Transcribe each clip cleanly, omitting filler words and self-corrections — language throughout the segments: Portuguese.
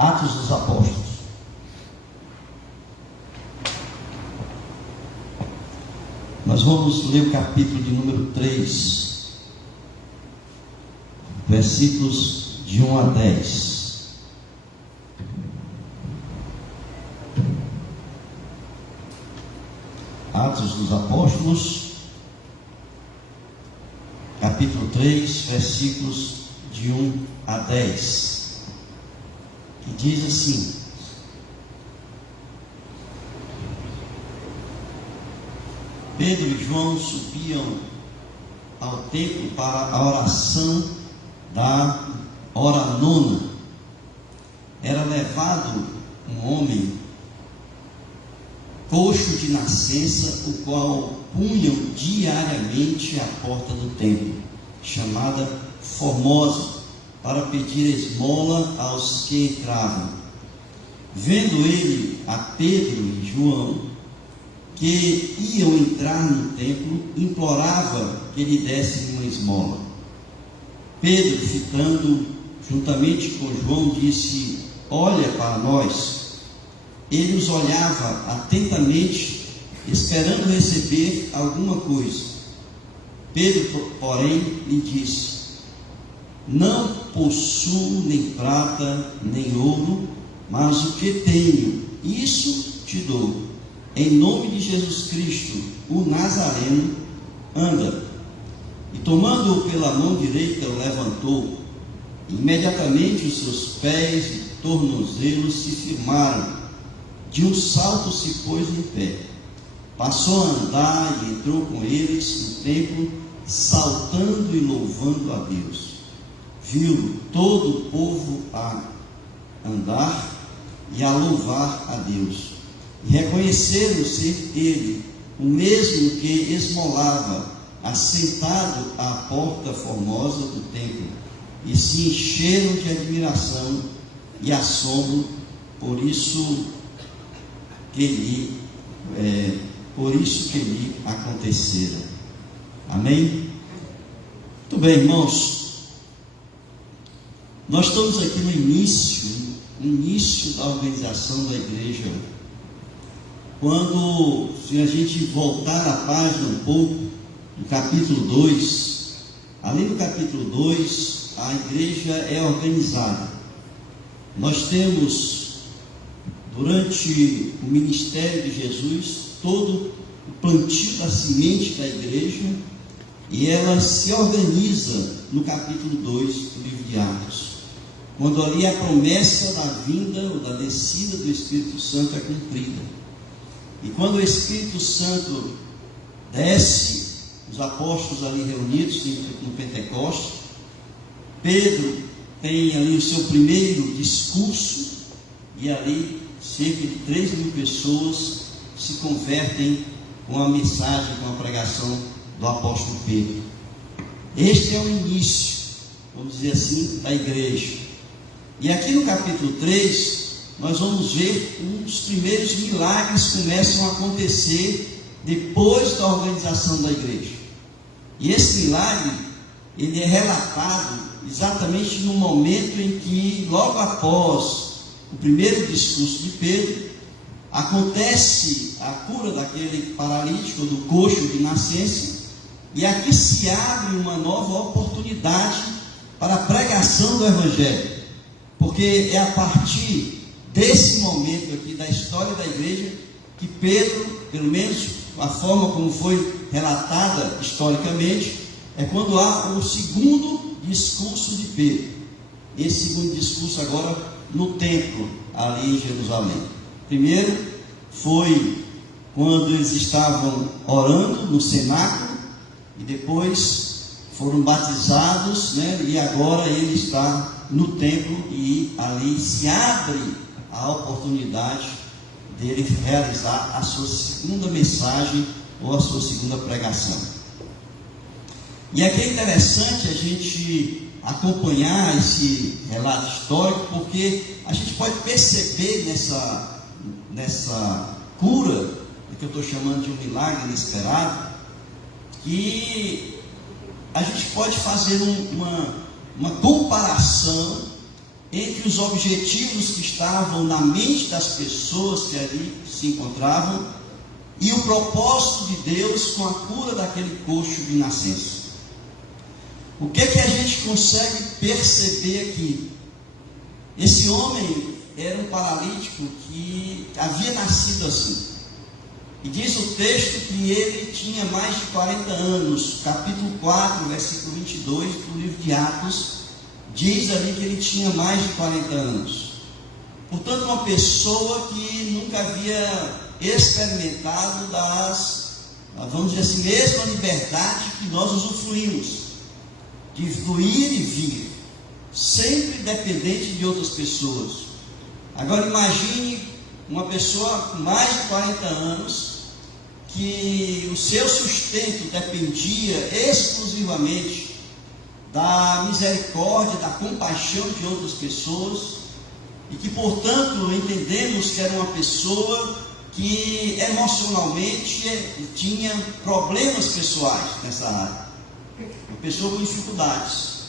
Atos dos Apóstolos. Nós vamos ler o capítulo de número 3, versículos de 1 a 10. Atos dos Apóstolos, capítulo 3, versículos de 1 a 10, que diz assim: Pedro e João subiam ao templo para a oração da hora nona. Era levado um homem coxo de nascença, o qual punham diariamente à porta do templo, chamada Formosa, para pedir esmola aos que entravam. Vendo ele a Pedro e João, que iam entrar no templo, implorava que lhe dessem uma esmola. Pedro, fitando juntamente com João, disse: Olha para nós. Ele os olhava atentamente, esperando receber alguma coisa. Pedro, porém, lhe disse: Não possuo nem prata, nem ouro, mas o que tenho, isso te dou. Em nome de Jesus Cristo, o Nazareno, anda. E tomando-o pela mão direita, o levantou. Imediatamente os seus pés e tornozelos se firmaram. De um salto se pôs em pé. Passou a andar e entrou com eles no templo, saltando e louvando a Deus. Viu todo o povo a andar e a louvar a Deus. E reconheceram ser ele o mesmo que esmolava, assentado à porta formosa do templo, e se encheram de admiração e assombro por isso que lhe acontecera. Amém? Muito bem, irmãos. Nós estamos aqui no início da organização da igreja. Quando, se a gente voltar a página um pouco, no capítulo 2, ali no capítulo 2, a igreja é organizada. Nós temos, durante o ministério de Jesus, todo o plantio da semente da igreja, e ela se organiza no capítulo 2 do livro de Atos, quando ali a promessa da vinda ou da descida do Espírito Santo é cumprida. E quando o Espírito Santo desce, os apóstolos ali reunidos no Pentecostes, Pedro tem ali o seu primeiro discurso, e ali cerca de 3.000 pessoas se convertem com a mensagem, com a pregação do apóstolo Pedro. Este é o início, vamos dizer assim, da igreja. E aqui no capítulo 3, nós vamos ver um dos primeiros milagres que começam a acontecer depois da organização da igreja. E esse milagre, ele é relatado exatamente no momento em que, logo após o primeiro discurso de Pedro, acontece a cura daquele paralítico, do coxo de nascença, e aqui se abre uma nova oportunidade para a pregação do Evangelho, porque é a partir desse momento aqui da história da igreja que Pedro, pelo menos a forma como foi relatada historicamente, é quando há o segundo discurso de Pedro. Esse segundo discurso agora no templo, ali em Jerusalém. Primeiro foi quando eles estavam orando no cenáculo, e depois foram batizados, e agora ele está no templo, e ali se abre a oportunidade dele realizar a sua segunda mensagem ou a sua segunda pregação. E aqui é interessante a gente acompanhar esse relato histórico, porque a gente pode perceber nessa cura, que eu estou chamando de um milagre inesperado, que a gente pode fazer uma comparação entre os objetivos que estavam na mente das pessoas que ali se encontravam e o propósito de Deus com a cura daquele coxo de nascença. O que é que a gente consegue perceber aqui? Esse homem era um paralítico que havia nascido assim. E diz o texto que ele tinha mais de 40 anos. Capítulo 4, versículo 22 do livro de Atos, diz ali que ele tinha mais de 40 anos. Portanto, uma pessoa que nunca havia experimentado vamos dizer assim, mesma liberdade que nós usufruímos, de fluir e vir, sempre dependente de outras pessoas. Agora imagine uma pessoa com mais de 40 anos, que o seu sustento dependia exclusivamente da misericórdia, da compaixão de outras pessoas, e que, portanto, entendemos que era uma pessoa que emocionalmente tinha problemas pessoais nessa área, uma pessoa com dificuldades,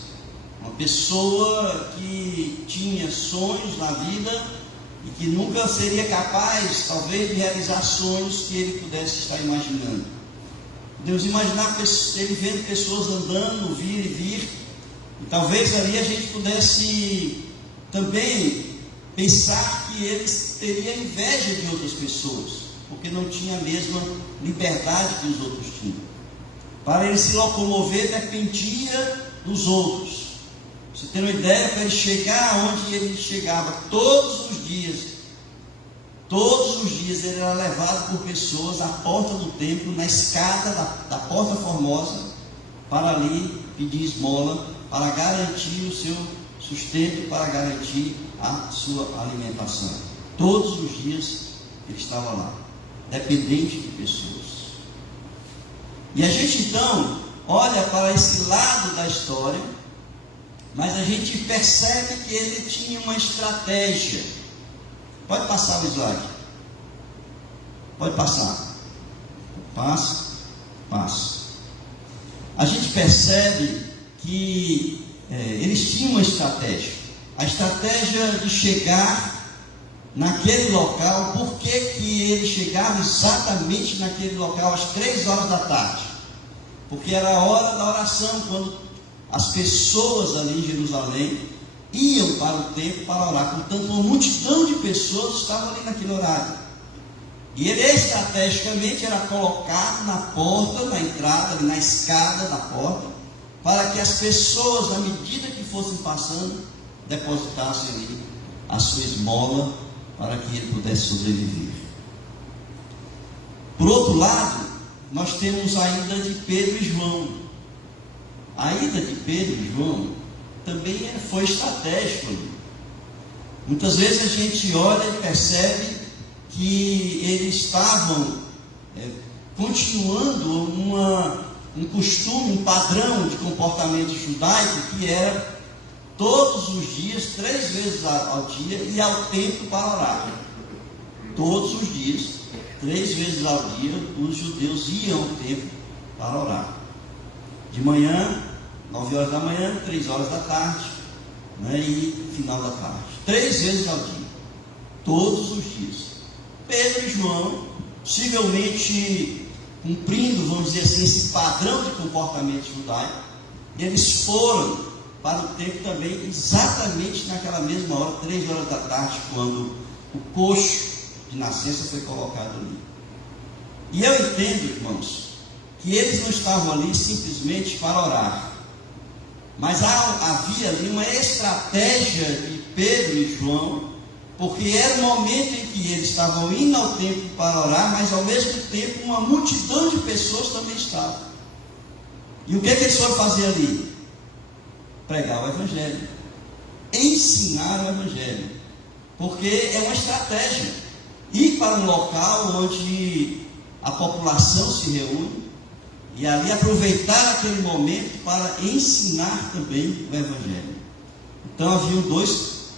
uma pessoa que tinha sonhos na vida e que nunca seria capaz, talvez, de realizar sonhos que ele pudesse estar imaginando. Podemos imaginar ele vendo pessoas andando, vir e vir, e talvez ali a gente pudesse também pensar que ele teria inveja de outras pessoas, porque não tinha a mesma liberdade que os outros tinham. Para ele se locomover dependia dos outros. Você tem uma ideia, para ele chegar onde ele chegava todos os dias ele era levado por pessoas à porta do templo, na escada da porta formosa, para ali pedir esmola, para garantir o seu sustento, para garantir a sua alimentação. Todos os dias ele estava lá, dependente de pessoas. E a gente então olha para esse lado da história, mas a gente percebe que ele tinha uma estratégia. Pode passar o slide. Pode passar. Passa. A gente percebe que eles tinham uma estratégia. A estratégia de chegar naquele local. Por que ele chegava exatamente naquele local às 3 horas da tarde? Porque era a hora da oração, quando as pessoas ali em Jerusalém iam para o templo para orar. Portanto, uma multidão de pessoas estavam ali naquele horário. E ele estrategicamente era colocado na porta, na entrada, ali na escada da porta, para que as pessoas, na medida que fossem passando, depositassem ali a sua esmola, para que ele pudesse sobreviver. Por outro lado, nós temos a ida de Pedro e João. A ida de Pedro e João também foi estratégica. Muitas vezes a gente olha e percebe que eles estavam continuando um costume, um padrão de comportamento judaico, que era todos os dias, 3 vezes ao dia, e ao templo para orar. Todos os dias, 3 vezes ao dia, os judeus iam ao templo para orar. De manhã, 9 horas da manhã, 3 horas da tarde, e final da tarde. 3 vezes ao dia, todos os dias. Pedro e João, possivelmente cumprindo, vamos dizer assim, esse padrão de comportamento judaico, eles foram para o templo também exatamente naquela mesma hora, 3 horas da tarde, quando o coxo de nascença foi colocado ali. E eu entendo, irmãos, que eles não estavam ali simplesmente para orar, mas havia ali uma estratégia de Pedro e João, porque era o momento em que eles estavam indo ao templo para orar, mas ao mesmo tempo uma multidão de pessoas também estava. E o que eles foram fazer ali? Pregar o Evangelho, ensinar o Evangelho, porque é uma estratégia. Ir para um local onde a população se reúne e ali aproveitar aquele momento para ensinar também o Evangelho. Então haviam 2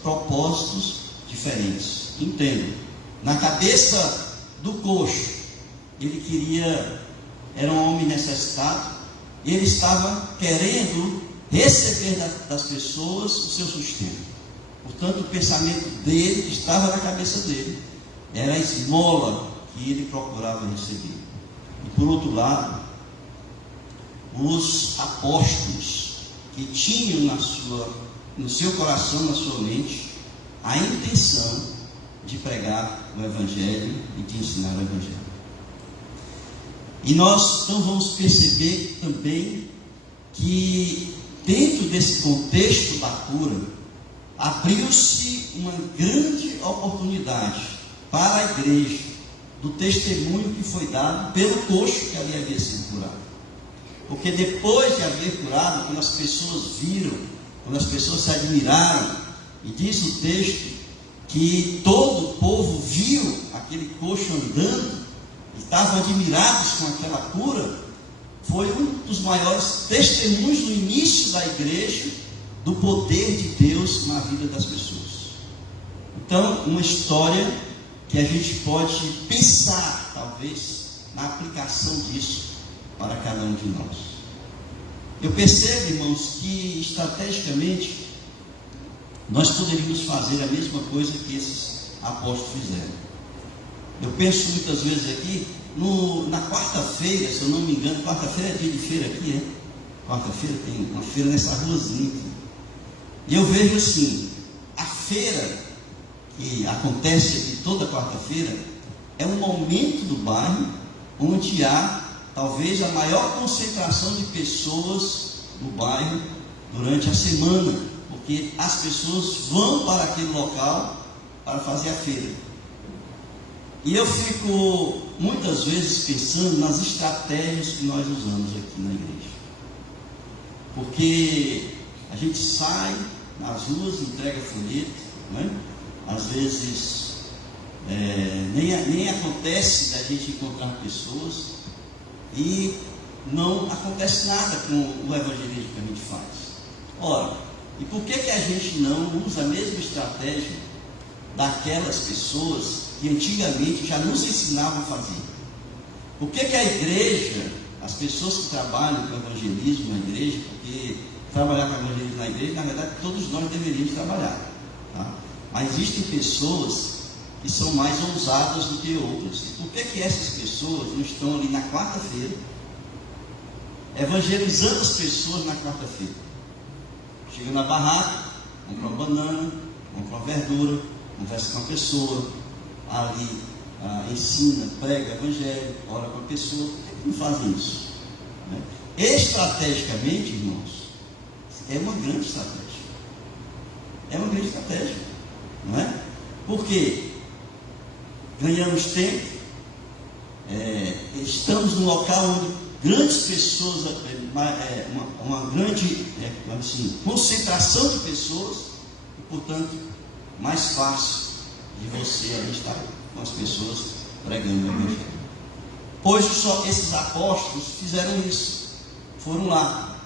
propósitos diferentes. Entendo. Na cabeça do coxo, era um homem necessitado, e ele estava querendo receber das pessoas o seu sustento. Portanto, o pensamento dele, que estava na cabeça dele, era a esmola que ele procurava receber. E por outro lado, os apóstolos que tinham no seu coração, na sua mente, a intenção de pregar o Evangelho e de ensinar o Evangelho. E nós então vamos perceber também que dentro desse contexto da cura, abriu-se uma grande oportunidade para a igreja, do testemunho que foi dado pelo coxo que ali havia sido curado. Porque depois de haver curado, quando as pessoas viram, quando as pessoas se admiraram, e diz o texto que todo o povo viu aquele coxo andando, estavam admirados com aquela cura, foi um dos maiores testemunhos no início da igreja do poder de Deus na vida das pessoas. Então, uma história que a gente pode pensar, talvez, na aplicação disso para cada um de nós. Eu percebo, irmãos, que estrategicamente nós poderíamos fazer a mesma coisa que esses apóstolos fizeram. Eu penso muitas vezes aqui, na quarta-feira, se eu não me engano, quarta-feira é dia de feira aqui, é? Quarta-feira tem uma feira nessa ruazinha aqui. E eu vejo assim, a feira que acontece aqui toda quarta-feira é um momento do bairro onde há talvez a maior concentração de pessoas no bairro durante a semana, porque as pessoas vão para aquele local para fazer a feira. E eu fico muitas vezes pensando nas estratégias que nós usamos aqui na igreja, porque a gente sai nas ruas, entrega folheto, né? Às vezes nem acontece da gente encontrar pessoas e não acontece nada com o evangelismo que a gente faz. Ora, e por que a gente não usa a mesma estratégia daquelas pessoas que antigamente já nos ensinavam a fazer? Por que a igreja, as pessoas que trabalham com evangelismo na igreja, porque trabalhar com evangelismo na igreja, na verdade, todos nós deveríamos trabalhar, tá? Mas existem pessoas que são mais ousadas do que outras. E por que essas pessoas não estão ali na quarta-feira, evangelizando as pessoas na quarta-feira? Chega na barraca, compra uma banana, compra uma verdura, conversa com a pessoa, ali ensina, prega evangelho, ora com a pessoa. Por que não fazem isso? Né? Estrategicamente, irmãos, é uma grande estratégia. É uma grande estratégia, não é? Porque ganhamos tempo, estamos num local onde grandes pessoas, uma grande concentração de pessoas, e portanto, mais fácil de você ali estar com as pessoas pregando o evangelho. Pois só esses apóstolos fizeram isso, foram lá.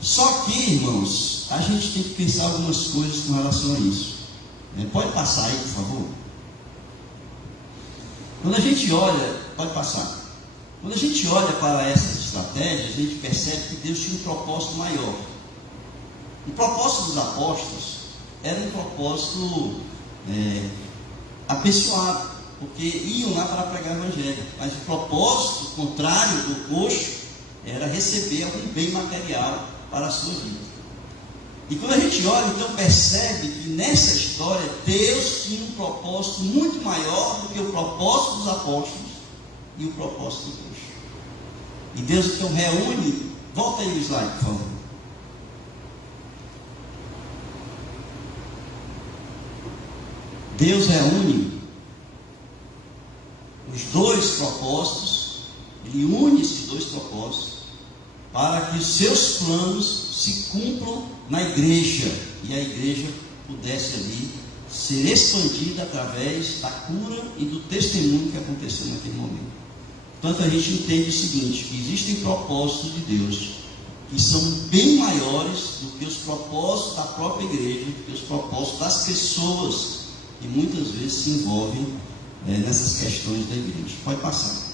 Só que, irmãos, a gente tem que pensar algumas coisas com relação a isso. Pode passar aí, por favor? Quando a gente olha, pode passar. Quando a gente olha para essas estratégias, a gente percebe que Deus tinha um propósito maior. O propósito dos apóstolos era um propósito abençoado, porque iam lá para pregar o evangelho. Mas o propósito contrário do coxo era receber algum bem material para a sua vida. E quando a gente olha, então percebe que nessa história Deus tinha um propósito muito maior do que o propósito dos apóstolos e o propósito do coxo. E Deus então reúne, volta aí o slide, por favor. Deus reúne os dois propósitos, Ele une esses dois propósitos para que os seus planos se cumpram na igreja, e a igreja pudesse ali ser expandida através da cura e do testemunho que aconteceu naquele momento. Portanto, a gente entende o seguinte, que existem propósitos de Deus que são bem maiores do que os propósitos da própria igreja, do que os propósitos das pessoas que muitas vezes se envolvem nessas questões da igreja. Pode passar.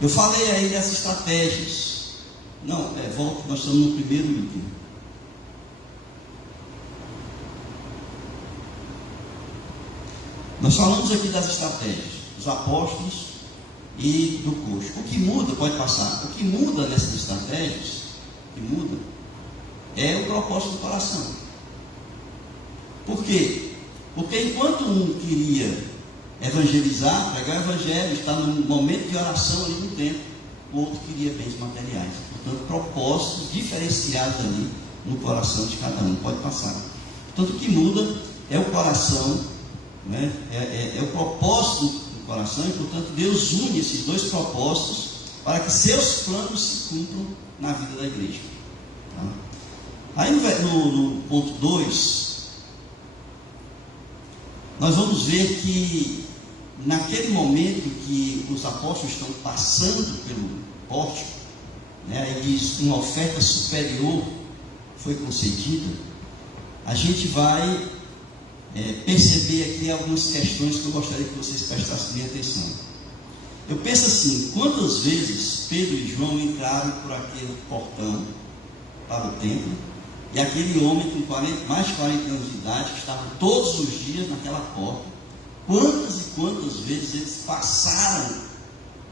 Eu falei aí dessas estratégias. Não, volta, nós estamos no primeiro item. Nós falamos aqui das estratégias dos apóstolos e do coxo. O que muda, pode passar, o que muda nessas estratégias, o que muda, é o propósito do coração. Por quê? Porque enquanto um queria evangelizar, pregar o evangelho, estar num momento de oração ali no templo, o outro queria bens materiais. Portanto, propósitos diferenciados ali no coração de cada um. Pode passar. Portanto, o que muda é o coração, né? é o propósito do coração, e portanto Deus une esses dois propósitos para que seus planos se cumpram na vida da igreja. Tá? Aí no ponto 2, nós vamos ver que naquele momento que os apóstolos estão passando pelo pórtico, né, e uma oferta superior foi concedida, a gente vai perceber aqui algumas questões que eu gostaria que vocês prestassem bem atenção. Eu penso assim: quantas vezes Pedro e João entraram por aquele portão para o templo, e aquele homem com mais de 40 anos de idade, que estava todos os dias naquela porta, quantas e quantas vezes eles passaram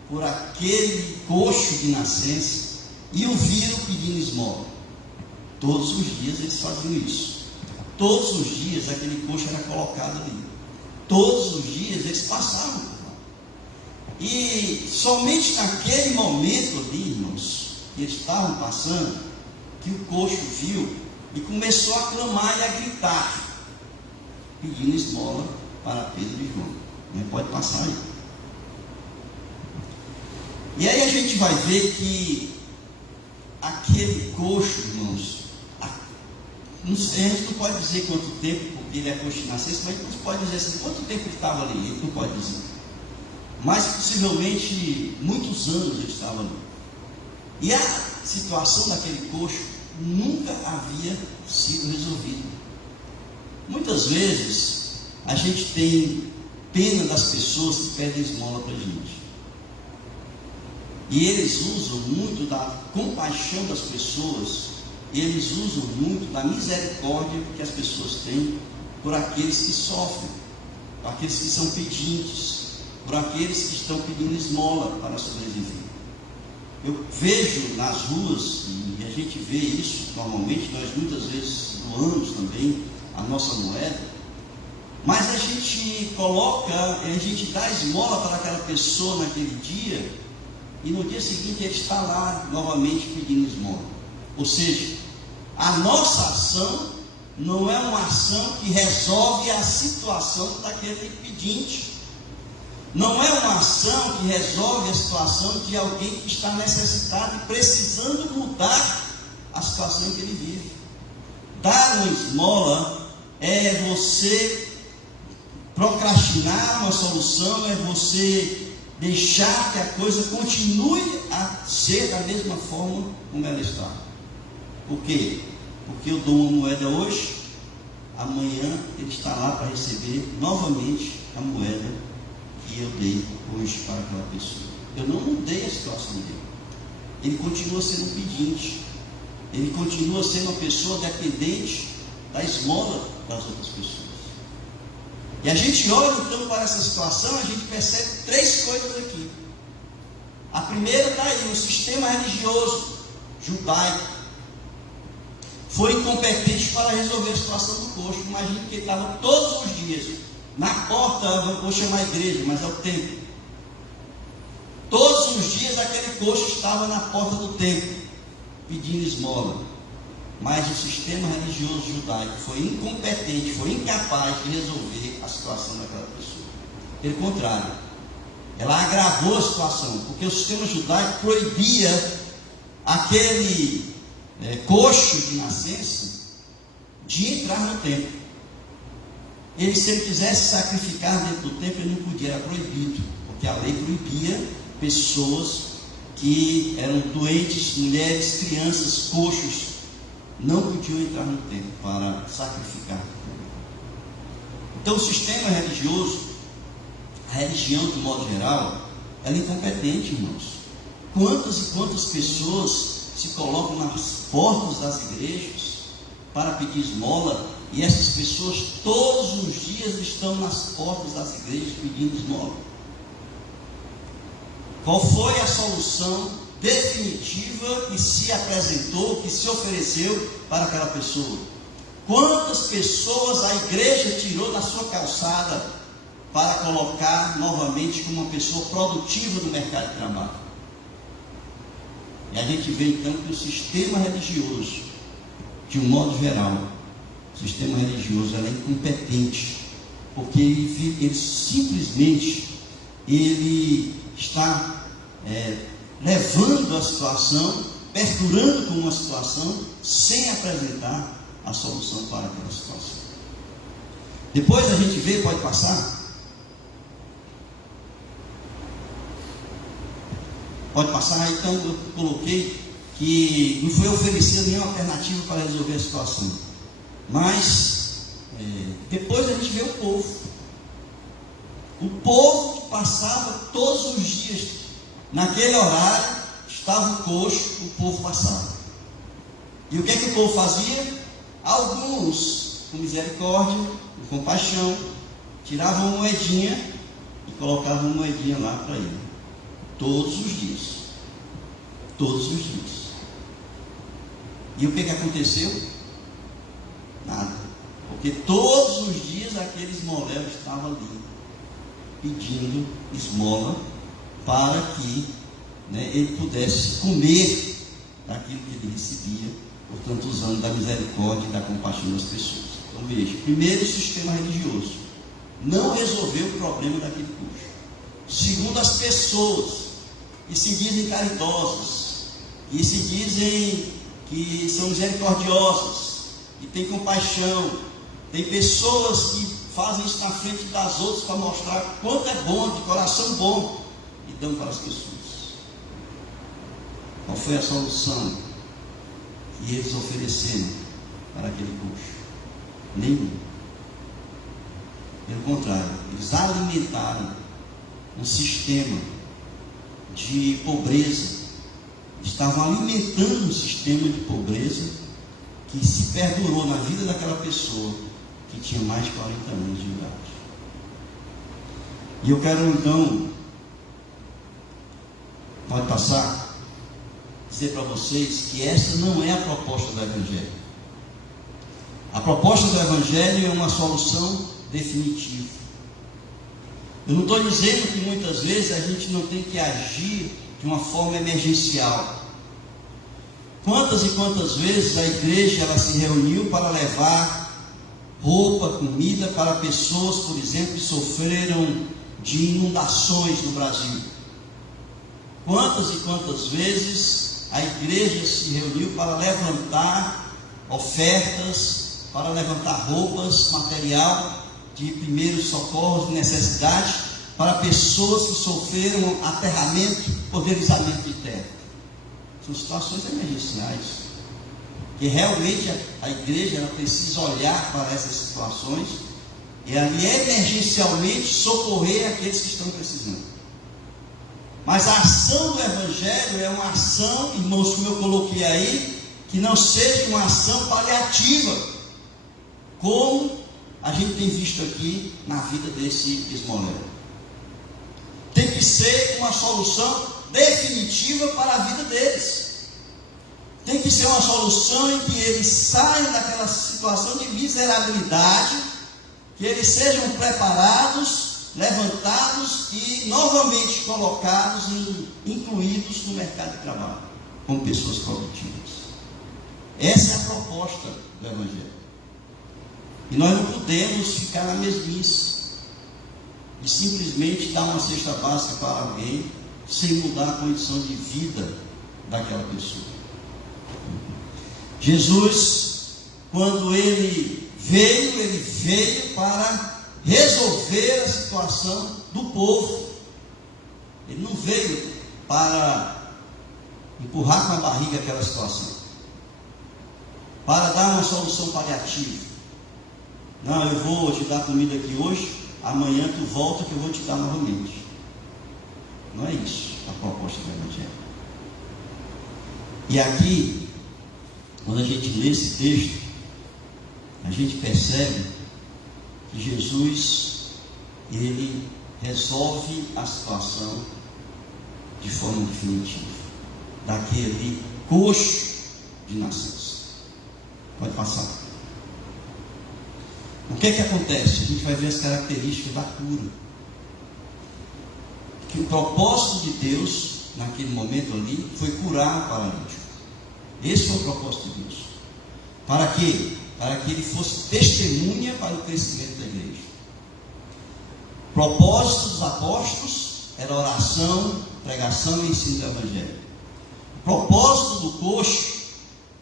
por aquele coxo de nascença e o viram pedindo esmola? Todos os dias eles faziam isso. Todos os dias aquele coxo era colocado ali. Todos os dias eles passavam. E somente naquele momento ali, irmãos, que eles estavam passando, que o coxo viu e começou a clamar e a gritar, pedindo esmola para Pedro e João. Pode passar aí. E aí a gente vai ver que aquele coxo, irmãos, a gente não pode dizer quanto tempo, porque ele é coxo de nascença, mas a gente não pode dizer assim, quanto tempo ele estava ali, ele não pode dizer. Mas possivelmente muitos anos ele estava ali. E a situação daquele coxo nunca havia sido resolvida. Muitas vezes a gente tem pena das pessoas que pedem esmola para a gente. E eles usam muito da compaixão das pessoas, eles usam muito da misericórdia que as pessoas têm por aqueles que sofrem, por aqueles que são pedintes, por aqueles que estão pedindo esmola para sobreviver. Eu vejo nas ruas, e a gente vê isso normalmente, nós muitas vezes doamos também a nossa moeda, mas a gente dá esmola para aquela pessoa naquele dia, e no dia seguinte ele está lá novamente pedindo esmola. Ou seja, a nossa ação não é uma ação que resolve a situação daquele pedinte. Não é uma ação que resolve a situação de alguém que está necessitado e precisando mudar a situação em que ele vive. Dar uma esmola é você procrastinar uma solução, é você deixar que a coisa continue a ser da mesma forma como ela está. Por quê? Porque eu dou uma moeda hoje, amanhã ele está lá para receber novamente a moeda que eu dei hoje para aquela pessoa. Eu não mudei a situação dele. Ele continua sendo um pedinte. Ele continua sendo uma pessoa dependente da esmola das outras pessoas. E a gente olha então para essa situação, a gente percebe três coisas aqui. A primeira está aí: o sistema religioso judaico foi incompetente para resolver a situação do coxo. Imagina que ele estava todos os dias na porta, vou chamar a igreja, mas é o templo. Todos os dias aquele coxo estava na porta do templo, pedindo esmola. Mas o sistema religioso judaico foi incompetente, foi incapaz de resolver a situação daquela pessoa. Pelo contrário, ela agravou a situação, porque o sistema judaico proibia aquele coxo de nascença de entrar no templo. Se ele quisesse sacrificar dentro do templo, ele não podia, era proibido, porque a lei proibia pessoas que eram doentes, mulheres, crianças, coxos, não podiam entrar no templo para sacrificar. Então o sistema religioso, a religião de modo geral, ela é incompetente, irmãos. Quantas e quantas pessoas se colocam nas portas das igrejas para pedir esmola E essas pessoas todos os dias estão nas portas das igrejas pedindo esmola. Qual foi a solução definitiva que se apresentou, que se ofereceu para aquela pessoa? Quantas pessoas a igreja tirou da sua calçada para colocar novamente como uma pessoa produtiva no mercado de trabalho? E a gente vê então que o sistema religioso, de um modo geral, o sistema religioso é incompetente, porque ele simplesmente está levando a situação, perdurando com uma situação, sem apresentar a solução para aquela situação. Depois a gente vê, pode passar? Pode passar. Então eu coloquei que não foi oferecida nenhuma alternativa para resolver a situação. Mas depois a gente vê o povo. O povo que passava todos os dias, naquele horário, estava coxo, o povo passava. E o que é que o povo fazia? Alguns, com misericórdia, com compaixão, tiravam uma moedinha e colocavam uma moedinha lá para ele. Todos os dias. Todos os dias. E o que aconteceu? Nada. Porque todos os dias aquele esmoléu estava ali, pedindo esmola para que ele pudesse comer daquilo que ele recebia, portanto usando da misericórdia e da compaixão das pessoas. Então veja, primeiro, o sistema religioso não resolveu o problema daquele coxo. Segundo, as pessoas que se dizem caridosas, que se dizem que são misericordiosas, que têm compaixão, tem pessoas que fazem isso na frente das outras para mostrar quanto é bom, de coração bom, e dão para as pessoas. Qual foi a solução que eles ofereceram para aquele coxo? Nenhum. Pelo contrário, eles alimentaram um sistema de pobreza, estavam alimentando um sistema de pobreza que se perdurou na vida daquela pessoa que tinha mais de 40 anos de idade. E eu quero então, pode passar, dizer para vocês que essa não é a proposta do Evangelho. A proposta do Evangelho é uma solução definitiva. Eu não estou dizendo que muitas vezes a gente não tem que agir de uma forma emergencial. Quantas e quantas vezes a igreja ela se reuniu para levar roupa, comida para pessoas, por exemplo, que sofreram de inundações no Brasil? Quantas e quantas vezes a igreja se reuniu para levantar ofertas, para levantar roupas, material de primeiros socorros de necessidade para pessoas que sofreram aterramento por deslizamento de terra? São situações emergenciais que realmente a igreja ela precisa olhar para essas situações e ali emergencialmente socorrer aqueles que estão precisando. Mas a ação do Evangelho é uma ação, irmãos, como eu coloquei aí, que não seja uma ação paliativa, como a gente tem visto aqui na vida desse esmoléu. Tem que ser uma solução definitiva para a vida deles. Tem que ser uma solução em que eles saiam daquela situação de miserabilidade, que eles sejam preparados, levantados e novamente colocados incluídos no mercado de trabalho, como pessoas produtivas. Essa é a proposta do Evangelho. E nós não podemos ficar na mesmice de simplesmente dar uma cesta básica para alguém sem mudar a condição de vida daquela pessoa. Jesus, quando ele veio para resolver a situação do povo. Ele não veio para empurrar com a barriga aquela situação, para dar uma solução paliativa. Não, eu vou te dar comida aqui hoje, amanhã tu volta que eu vou te dar novamente. Não é isso a proposta do Evangelho. E aqui, quando a gente lê esse texto, a gente percebe que Jesus, ele resolve a situação de forma definitiva, daquele coxo de nascença. Pode passar. O que é que acontece? A gente vai ver as características da cura. Que o propósito de Deus, naquele momento ali, foi curar o paralítico. Esse foi o propósito de Deus. Para quê? Para que ele fosse testemunha para o crescimento da igreja. O propósito dos apóstolos era oração, pregação e ensino do Evangelho. O propósito do coxo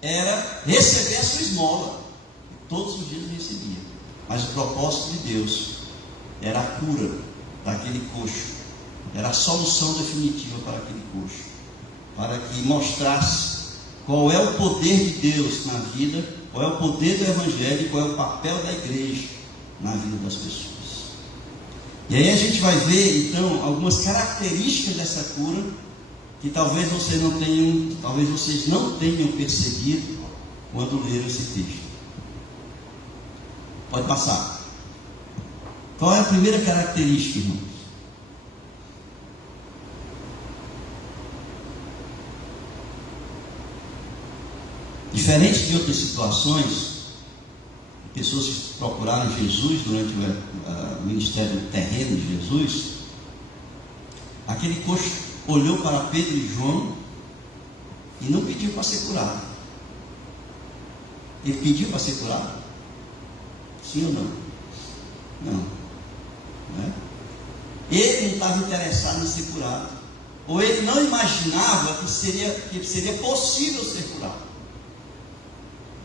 era receber a sua esmola. Todos os dias ele recebia. Mas o propósito de Deus era a cura daquele coxo. Era a solução definitiva para aquele coxo. Para que mostrasse qual é o poder de Deus na vida, qual é o poder do Evangelho e qual é o papel da igreja na vida das pessoas. E aí a gente vai ver então algumas características dessa cura que talvez vocês não tenham percebido quando leram esse texto. Pode passar. Qual é a primeira característica, irmãos? Diferente de outras situações, pessoas que procuraram Jesus durante o ministério terreno de Jesus, aquele coxo olhou para Pedro e João e não pediu para ser curado. Ele pediu para ser curado? Sim ou não? Não. Né? Ele não estava interessado em ser curado. Ou ele não imaginava que seria possível ser curado.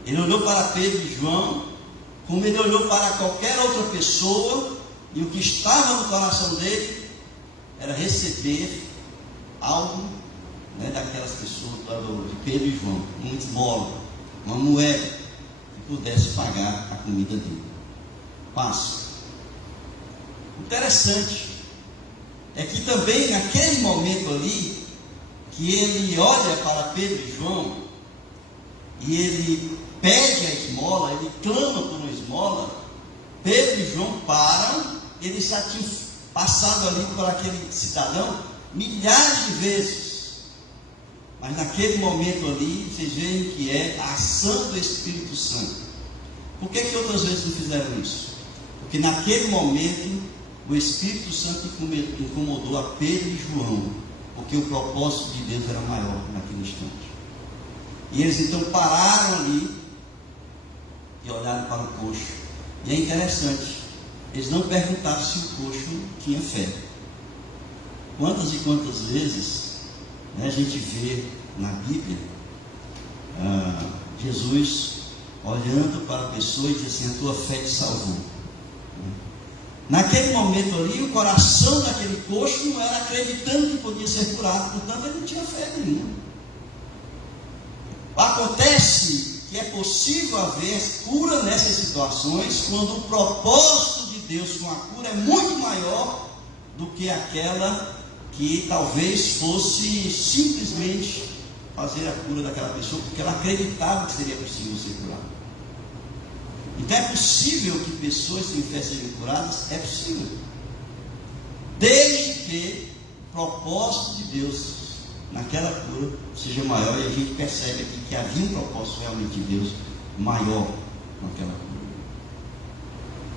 Ele olhou para Pedro e João, como ele olhou para qualquer outra pessoa, e o que estava no coração dele era receber algo, né, daquelas pessoas, de Pedro e João, uma esmola, uma moeda, que pudesse pagar a comida dele. Passa. Interessante é que também naquele momento ali, que ele olha para Pedro e João, e ele pede a esmola, ele clama por uma esmola, Pedro e João param, eles já tinham passado ali por aquele cidadão milhares de vezes, mas naquele momento ali, vocês veem que é a ação do Espírito Santo. Por que outras vezes não fizeram isso? Porque naquele momento, o Espírito Santo incomodou a Pedro e João, porque o propósito de Deus era maior naquele instante. E eles então pararam ali e olharam para o coxo. E é interessante, eles não perguntaram se o coxo tinha fé. Quantas e quantas vezes, né, a gente vê na Bíblia Jesus olhando para a pessoa e diz assim: a tua fé te salvou. Naquele momento ali, o coração daquele coxo não era acreditando que podia ser curado, portanto ele não tinha fé nenhuma. Acontece que é possível haver cura nessas situações quando o propósito de Deus com a cura é muito maior do que aquela que talvez fosse simplesmente fazer a cura daquela pessoa, porque ela acreditava que seria possível ser curada. Então é possível que pessoas sem fé sejam curadas? É possível, desde que o propósito de Deus naquela cura seja maior, e a gente percebe aqui que havia um propósito realmente de Deus maior naquela cura.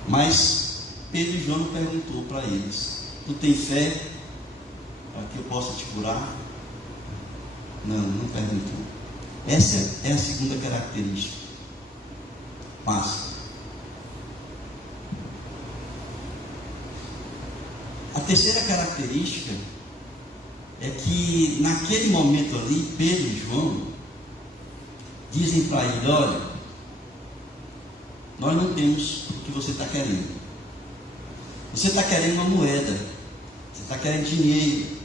Mas Pedro e João perguntou para eles: tu tem fé para que eu possa te curar? Não perguntou. Essa é a segunda característica. Passa. A terceira característica é que naquele momento ali, Pedro e João dizem para ele: olha, nós não temos o que você está querendo. Você está querendo uma moeda, você está querendo dinheiro,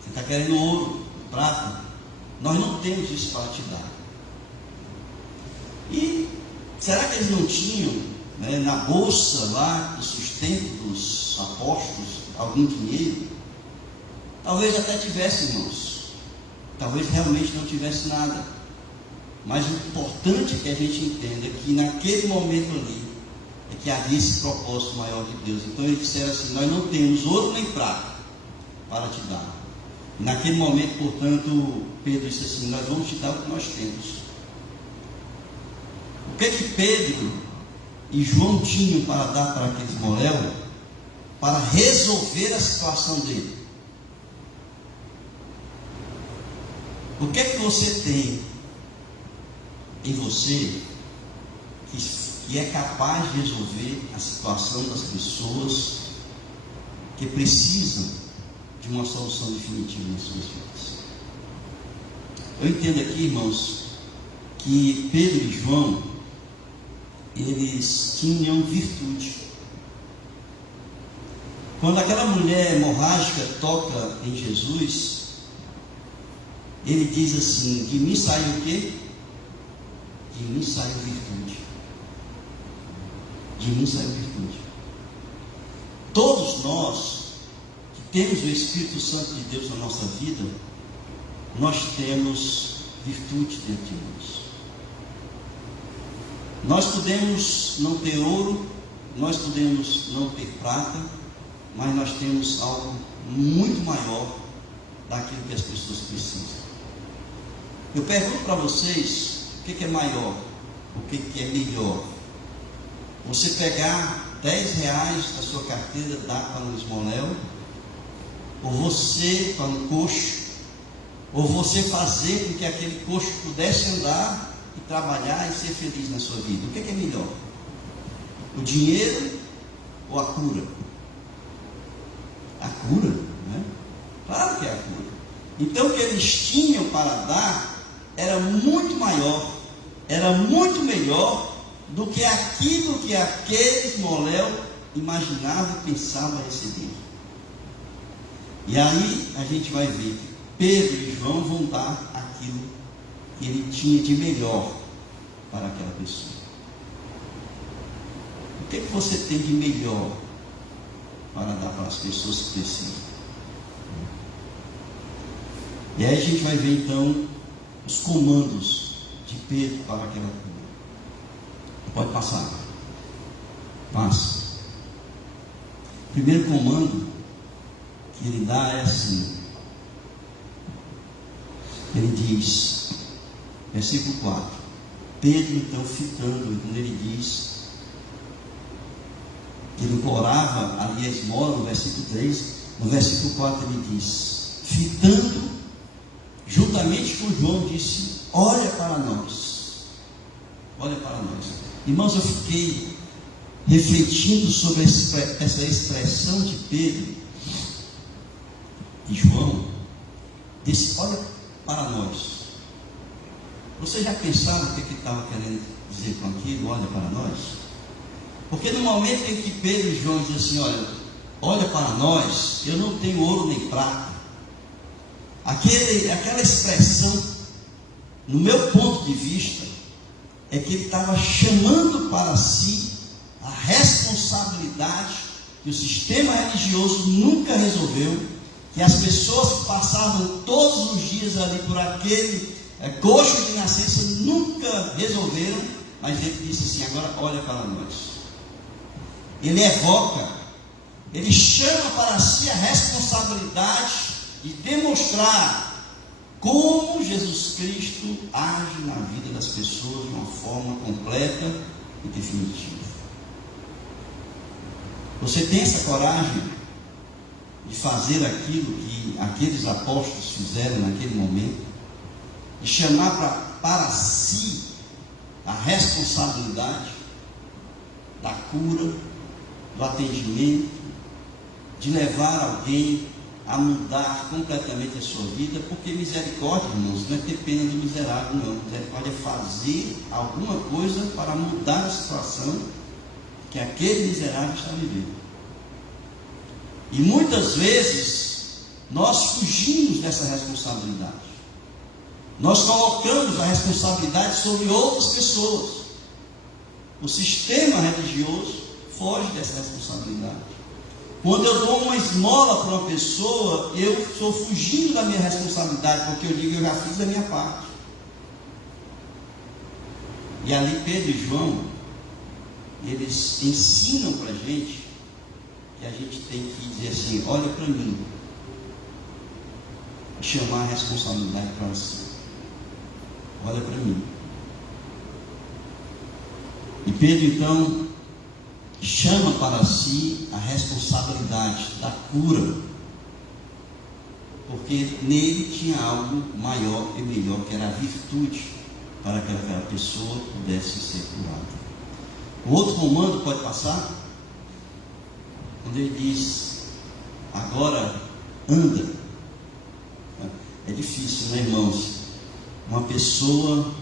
você está querendo ouro, prata. Nós não temos isso para te dar. E será que eles não tinham, né, na bolsa lá do sustento dos apóstolos algum dinheiro? Talvez até tivesse, irmãos. Talvez realmente não tivesse nada. Mas o importante é que a gente entenda que naquele momento ali, é que havia esse propósito maior de Deus. Então eles disseram assim: nós não temos ouro nem prata para te dar. Naquele momento, portanto, Pedro disse assim: nós vamos te dar o que nós temos. O que Pedro e João tinham para dar para aqueles moléus, para resolver a situação dele? O que você tem em você que é capaz de resolver a situação das pessoas que precisam de uma solução definitiva nas suas vidas? Eu entendo aqui, irmãos, que Pedro e João, eles tinham virtude. Quando aquela mulher hemorrágica toca em Jesus, ele diz assim: de mim saiu o quê? De mim saiu virtude. De mim saiu virtude. Todos nós que temos o Espírito Santo de Deus na nossa vida, nós temos virtude dentro de nós. Nós podemos não ter ouro, nós podemos não ter prata, mas nós temos algo muito maior daquilo que as pessoas precisam. Eu pergunto para vocês: o que é maior? O que é melhor? Você pegar 10 reais da sua carteira e dar para um esmoléu? Ou você para um coxo? Ou você fazer com que aquele coxo pudesse andar e trabalhar e ser feliz na sua vida? O que é melhor? O dinheiro ou a cura? A cura, né? Claro que é a cura. Então o que eles tinham para dar era muito maior, era muito melhor do que aquilo que aqueles moléus imaginavam e pensavam receber. E aí a gente vai ver que Pedro e João vão dar aquilo que ele tinha de melhor para aquela pessoa. O que você tem de melhor para dar para as pessoas que precisam? E aí a gente vai ver então os comandos de Pedro para aquela cura. Pode passar. Passa. O primeiro comando que ele dá é assim. Ele diz, versículo 4. Pedro então fitando, quando ele diz que ele implorava ali a esmola, no versículo 3, no versículo 4 ele diz, fitando, juntamente com João, disse: olha para nós. Olha para nós. Irmãos, eu fiquei refletindo sobre essa expressão de Pedro e João, desse olha para nós. Você já pensava o que ele estava querendo dizer com aquilo, olha para nós? Porque no momento em que Pedro e João dizem assim, olha para nós, eu não tenho ouro nem prata. Aquela expressão, no meu ponto de vista, é que ele estava chamando para si a responsabilidade que o sistema religioso nunca resolveu, que as pessoas que passavam todos os dias ali por aquele coxo de nascença nunca resolveram, mas ele disse assim, agora olha para nós. Ele evoca, ele chama para si a responsabilidade de demonstrar como Jesus Cristo age na vida das pessoas de uma forma completa e definitiva. Você tem essa coragem de fazer aquilo que aqueles apóstolos fizeram naquele momento, de chamar para si a responsabilidade da cura, do atendimento, de levar alguém a mudar completamente a sua vida? Porque misericórdia, irmãos, não é ter pena do miserável, não. Misericórdia é fazer alguma coisa para mudar a situação que aquele miserável está vivendo. E muitas vezes nós fugimos dessa responsabilidade. Nós colocamos a responsabilidade sobre outras pessoas. O sistema religioso foge dessa responsabilidade. Quando eu dou uma esmola para uma pessoa, eu estou fugindo da minha responsabilidade, porque eu digo, eu já fiz a minha parte. E ali Pedro e João, eles ensinam para a gente que a gente tem que dizer assim: olha para mim, chamar a responsabilidade para si. Olha para mim. E Pedro então chama para si a responsabilidade da cura, porque nele tinha algo maior e melhor, que era a virtude, para que aquela pessoa pudesse ser curada. O outro comando pode passar, quando ele diz: agora anda. É difícil, né, irmãos? Uma pessoa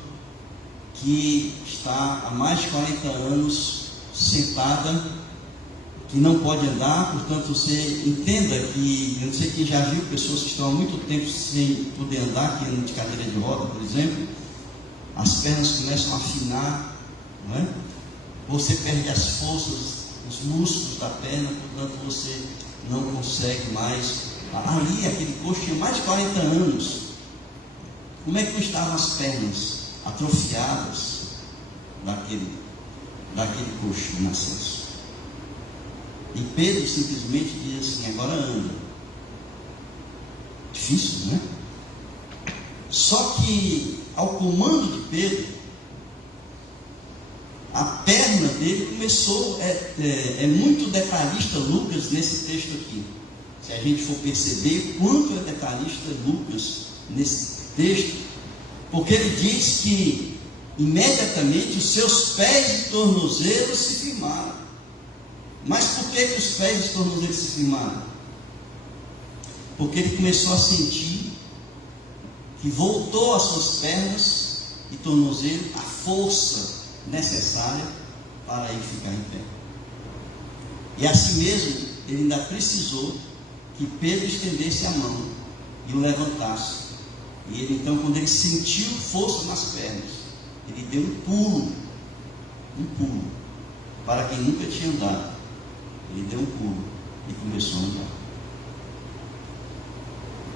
que está há mais de 40 anos sentada, que não pode andar. Portanto, você entenda que, eu não sei quem já viu pessoas que estão há muito tempo sem poder andar, que andam de cadeira de roda, por exemplo, as pernas começam a afinar, não é? Você perde as forças, os músculos da perna, portanto você não consegue mais. Ali, aquele coxo tinha mais de 40 anos. Como é que estavam as pernas atrofiadas daquele coxo de nascença? E Pedro simplesmente diz assim: agora anda. Difícil, né? Só que ao comando de Pedro, a perna dele começou, é muito detalhista Lucas nesse texto aqui. Se a gente for perceber quanto é detalhista Lucas nesse texto, porque ele diz que imediatamente os seus pés e tornozelos se firmaram. Mas por que os pés e os tornozelos se firmaram? Porque ele começou a sentir que voltou às suas pernas e tornozelo a força necessária para ele ficar em pé. E assim mesmo, ele ainda precisou que Pedro estendesse a mão e o levantasse. E ele então, quando ele sentiu força nas pernas, ele deu um pulo, para quem nunca tinha andado. Ele deu um pulo e começou a andar.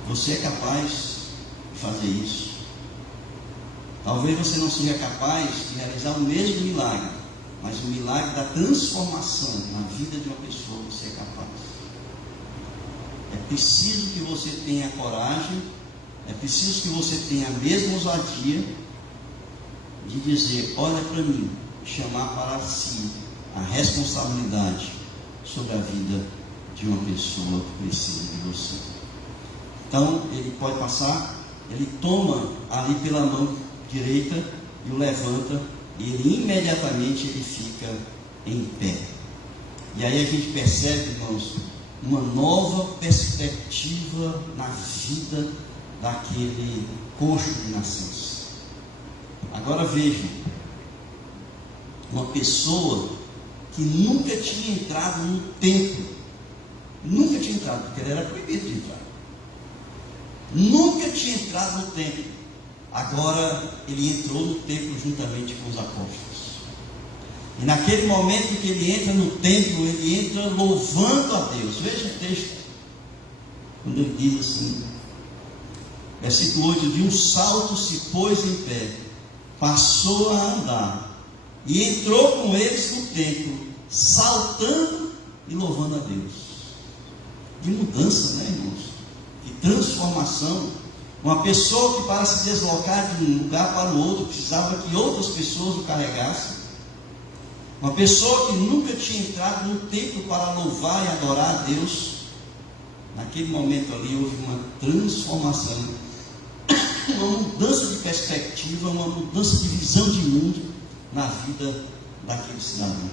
Você é capaz de fazer isso? Talvez você não seja capaz de realizar o mesmo milagre, mas o milagre da transformação na vida de uma pessoa você é capaz. É preciso que você tenha coragem, é preciso que você tenha a mesma ousadia de dizer: olha para mim, chamar para si a responsabilidade sobre a vida de uma pessoa que precisa de você. Então, ele pode passar, ele toma ali pela mão direita e o levanta, e ele imediatamente ele fica em pé. E aí a gente percebe, irmãos, uma nova perspectiva na vida daquele coxo de nascença. Agora vejam, uma pessoa que nunca tinha entrado no templo, nunca tinha entrado, porque ele era proibido de entrar, nunca tinha entrado no templo. Agora ele entrou no templo juntamente com os apóstolos. E naquele momento que ele entra no templo, ele entra louvando a Deus. Veja o texto, quando ele diz assim, versículo 8: de um salto se pôs em pé, passou a andar, e entrou com eles no templo, saltando e louvando a Deus. Que mudança, né, irmãos? Que transformação. Uma pessoa que, para se deslocar de um lugar para o outro, precisava que outras pessoas o carregassem. Uma pessoa que nunca tinha entrado no templo para louvar e adorar a Deus. Naquele momento ali houve uma transformação, uma mudança de perspectiva, uma mudança de visão de mundo na vida daquele cidadão.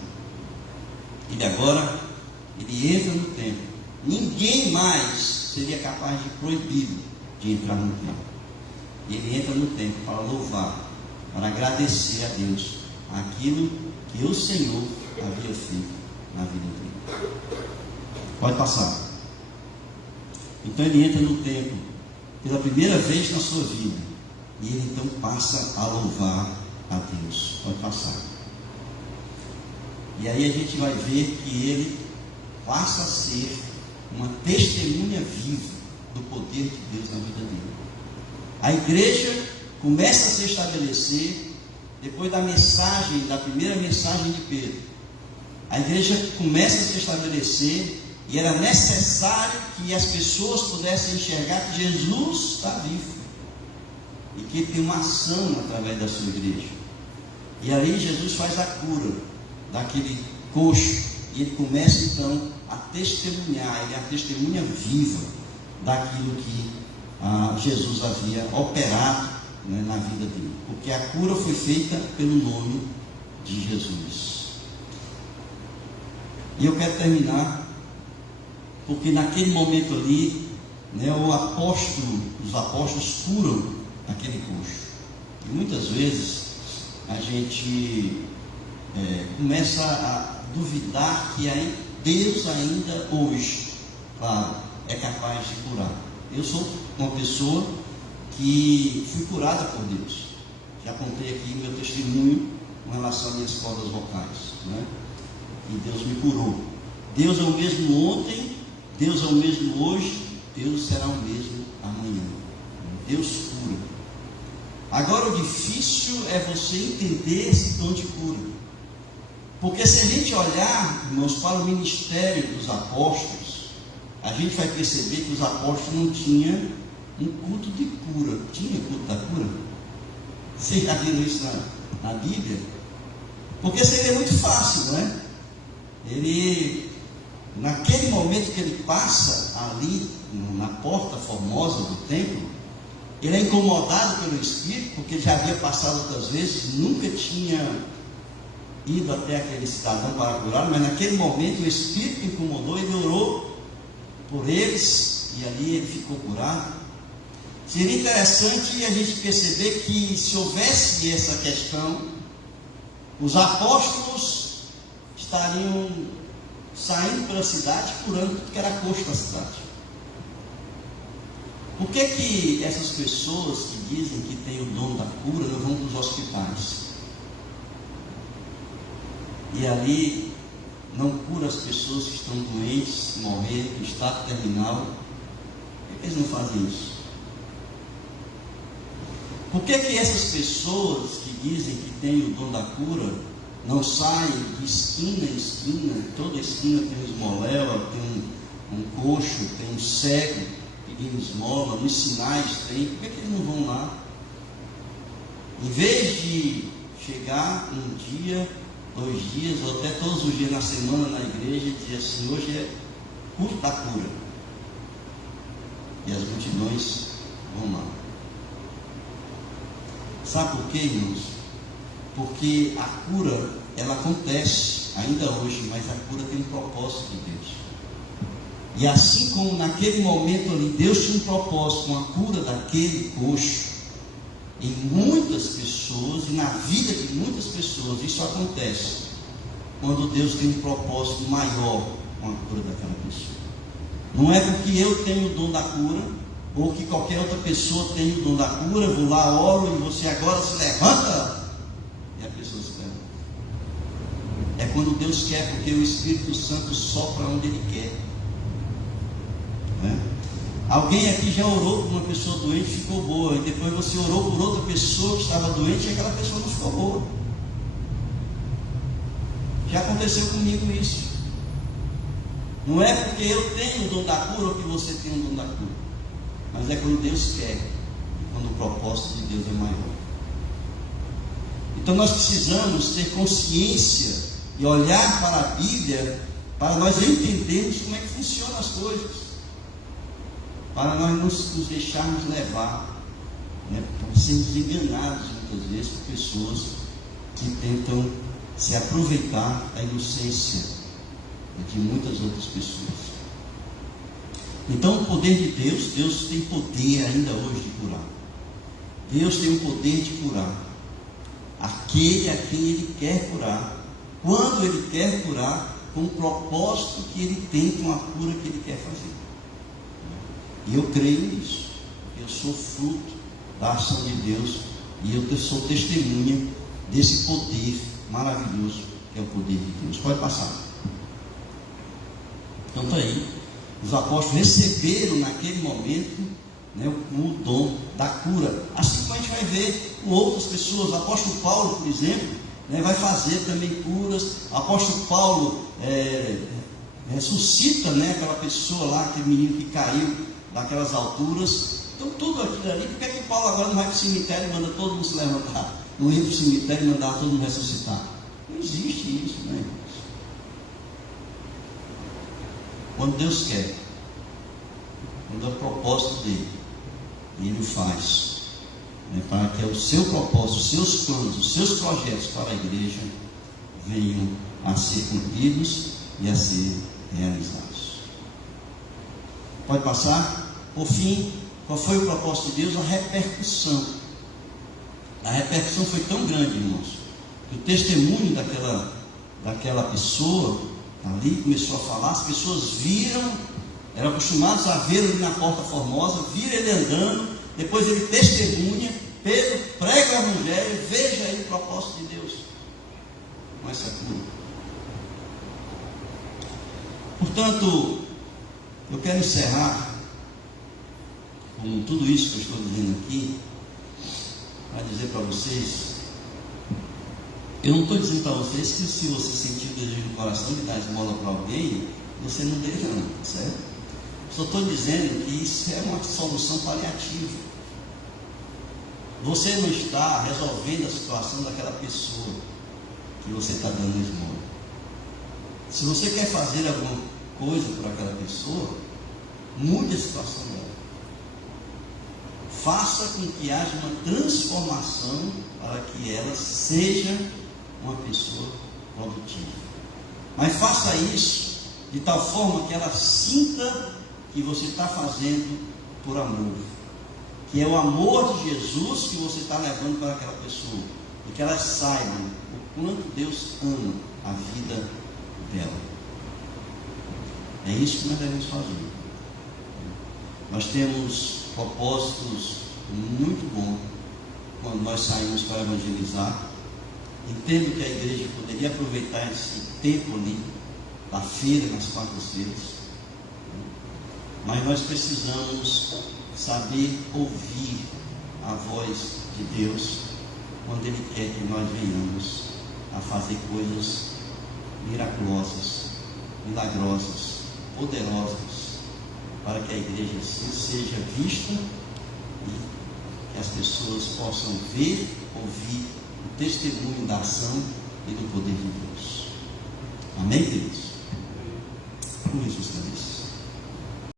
E agora ele entra no templo. Ninguém mais seria capaz de proibi-lo de entrar no templo. Ele entra no templo para louvar, para agradecer a Deus aquilo que o Senhor havia feito na vida dele. Pode passar. Então ele entra no templo pela primeira vez na sua vida, e ele então passa a louvar a Deus. Pode passar. E aí a gente vai ver que ele passa a ser uma testemunha viva do poder de Deus na vida dele. A igreja começa a se estabelecer, depois da mensagem, da primeira mensagem de Pedro, a igreja começa a se estabelecer e era necessário que as pessoas pudessem enxergar que Jesus está vivo e que ele tem uma ação através da sua igreja. E ali Jesus faz a cura daquele coxo e ele começa então a testemunhar, ele é a testemunha viva daquilo que Jesus havia operado, né, na vida dele, porque a cura foi feita pelo nome de Jesus. E eu quero terminar, porque naquele momento ali, né, os apóstolos curam aquele coxo. E muitas vezes a gente começa a duvidar que Deus ainda hoje, claro, é capaz de curar. Eu sou uma pessoa que fui curada por Deus. Já contei aqui meu testemunho com relação às minhas cordas vocais, né? E Deus me curou. Deus é o mesmo ontem, Deus é o mesmo hoje, Deus será o mesmo amanhã. Deus cura. Agora o difícil é você entender esse dom de cura. Porque se a gente olhar, irmãos, para o ministério dos apóstolos, a gente vai perceber que os apóstolos não tinham um culto de cura. Tinha culto da cura? Vocês já viram isso na Bíblia? Porque seria muito fácil, não é? Ele, naquele momento que ele passa ali na porta formosa do templo, ele é incomodado pelo Espírito, porque já havia passado outras vezes, nunca tinha ido até aquele cidadão para curar, mas naquele momento o Espírito incomodou, ele orou por eles e ali ele ficou curado. Seria interessante a gente perceber que se houvesse essa questão, os apóstolos estariam saindo pela cidade curando tudo que era coxo da cidade. Por que essas pessoas que dizem que têm o dom da cura não vão para os hospitais? E ali não cura as pessoas que estão doentes, morrendo, em estado terminal? Por que eles não fazem isso? Por que essas pessoas que dizem que têm o dom da cura não saem de esquina em esquina? Toda esquina tem um esmoléu, tem um coxo, tem um cego pedindo esmola, nos sinais tem. Por que eles não vão lá? Em vez de chegar um dia, 2 dias, ou até todos os dias na semana na igreja e dizer assim: hoje é culto da cura, e as multidões vão lá. Sabe por quê, irmãos? Porque a cura, ela acontece ainda hoje, mas a cura tem um propósito de Deus. E assim como naquele momento ali, Deus tinha um propósito com a cura daquele coxo, em muitas pessoas, e na vida de muitas pessoas, isso acontece quando Deus tem um propósito maior com a cura daquela pessoa. Não é porque eu tenho o dom da cura, ou que qualquer outra pessoa tem o dom da cura, eu vou lá, oro, e você agora se levanta, e a pessoa se levanta. É quando Deus quer, porque o Espírito Santo sopra onde Ele quer, né? Alguém aqui já orou por uma pessoa doente e ficou boa, e depois você orou por outra pessoa que estava doente e aquela pessoa não ficou boa. Já aconteceu comigo isso. Não é porque eu tenho o dom da cura ou que você tem o dom da cura, mas é quando Deus quer, quando o propósito de Deus é maior. Então nós precisamos ter consciência e olhar para a Bíblia para nós entendermos como é que funcionam as coisas, para nós não nos deixarmos levar, né, para sermos enganados muitas vezes por pessoas que tentam se aproveitar da inocência de muitas outras pessoas. Então o poder de Deus, Deus tem poder ainda hoje de curar. Deus tem o poder de curar aquele a quem Ele quer curar, quando Ele quer curar, com o propósito que Ele tem com a cura que Ele quer fazer. E eu creio nisso. Eu sou fruto da ação de Deus e eu sou testemunha desse poder maravilhoso que é o poder de Deus. Pode passar. Então está aí. Os apóstolos receberam naquele momento né, o dom da cura. Assim como a gente vai ver com outras pessoas. O apóstolo Paulo, por exemplo, né, vai fazer também curas. O apóstolo Paulo ressuscita, né, aquela pessoa lá, aquele menino que caiu daquelas alturas. Então tudo aquilo ali. Por que é que Paulo agora não vai para o cemitério e manda todo mundo se levantar? Não ir para o cemitério e mandar todo mundo ressuscitar? Não existe isso, né, irmãos? Quando Deus quer, quando é o propósito dele, ele o faz, né, para que o seu propósito, os seus planos, os seus projetos para a igreja venham a ser cumpridos e a ser realizados. Pode passar? Por fim, qual foi o propósito de Deus? A repercussão. A repercussão foi tão grande, irmãos, que o testemunho daquela pessoa ali começou a falar. As pessoas viram, eram acostumados a ver ele na Porta Formosa, viram ele andando, depois ele testemunha, Pedro prega o Evangelho. Veja aí o propósito de Deus com essa cura. Portanto, eu quero encerrar com tudo isso que eu estou dizendo aqui, para dizer para vocês, eu não estou dizendo para vocês que se você sentir o desejo no coração de dar esmola para alguém, você não deve não, certo? Só estou dizendo que isso é uma solução paliativa. Você não está resolvendo a situação daquela pessoa que você está dando esmola. Se você quer fazer alguma coisa por aquela pessoa, mude a situação dela. Faça com que haja uma transformação para que ela seja uma pessoa produtiva. Mas faça isso de tal forma que ela sinta que você está fazendo por amor, que é o amor de Jesus que você está levando para aquela pessoa, e que elas saibam o quanto Deus ama a vida dela. É isso que nós devemos fazer. Nós temos propósitos muito bons quando nós saímos para evangelizar. Entendo que a igreja poderia aproveitar esse tempo ali da feira, nas quartas-feiras, mas nós precisamos saber ouvir a voz de Deus quando Ele quer que nós venhamos a fazer coisas miraculosas, milagrosas, poderosas, para que a igreja assim seja vista e que as pessoas possam ver, ouvir o testemunho da ação e do poder de Deus. Amém, queridos? Curvem suas cabeças.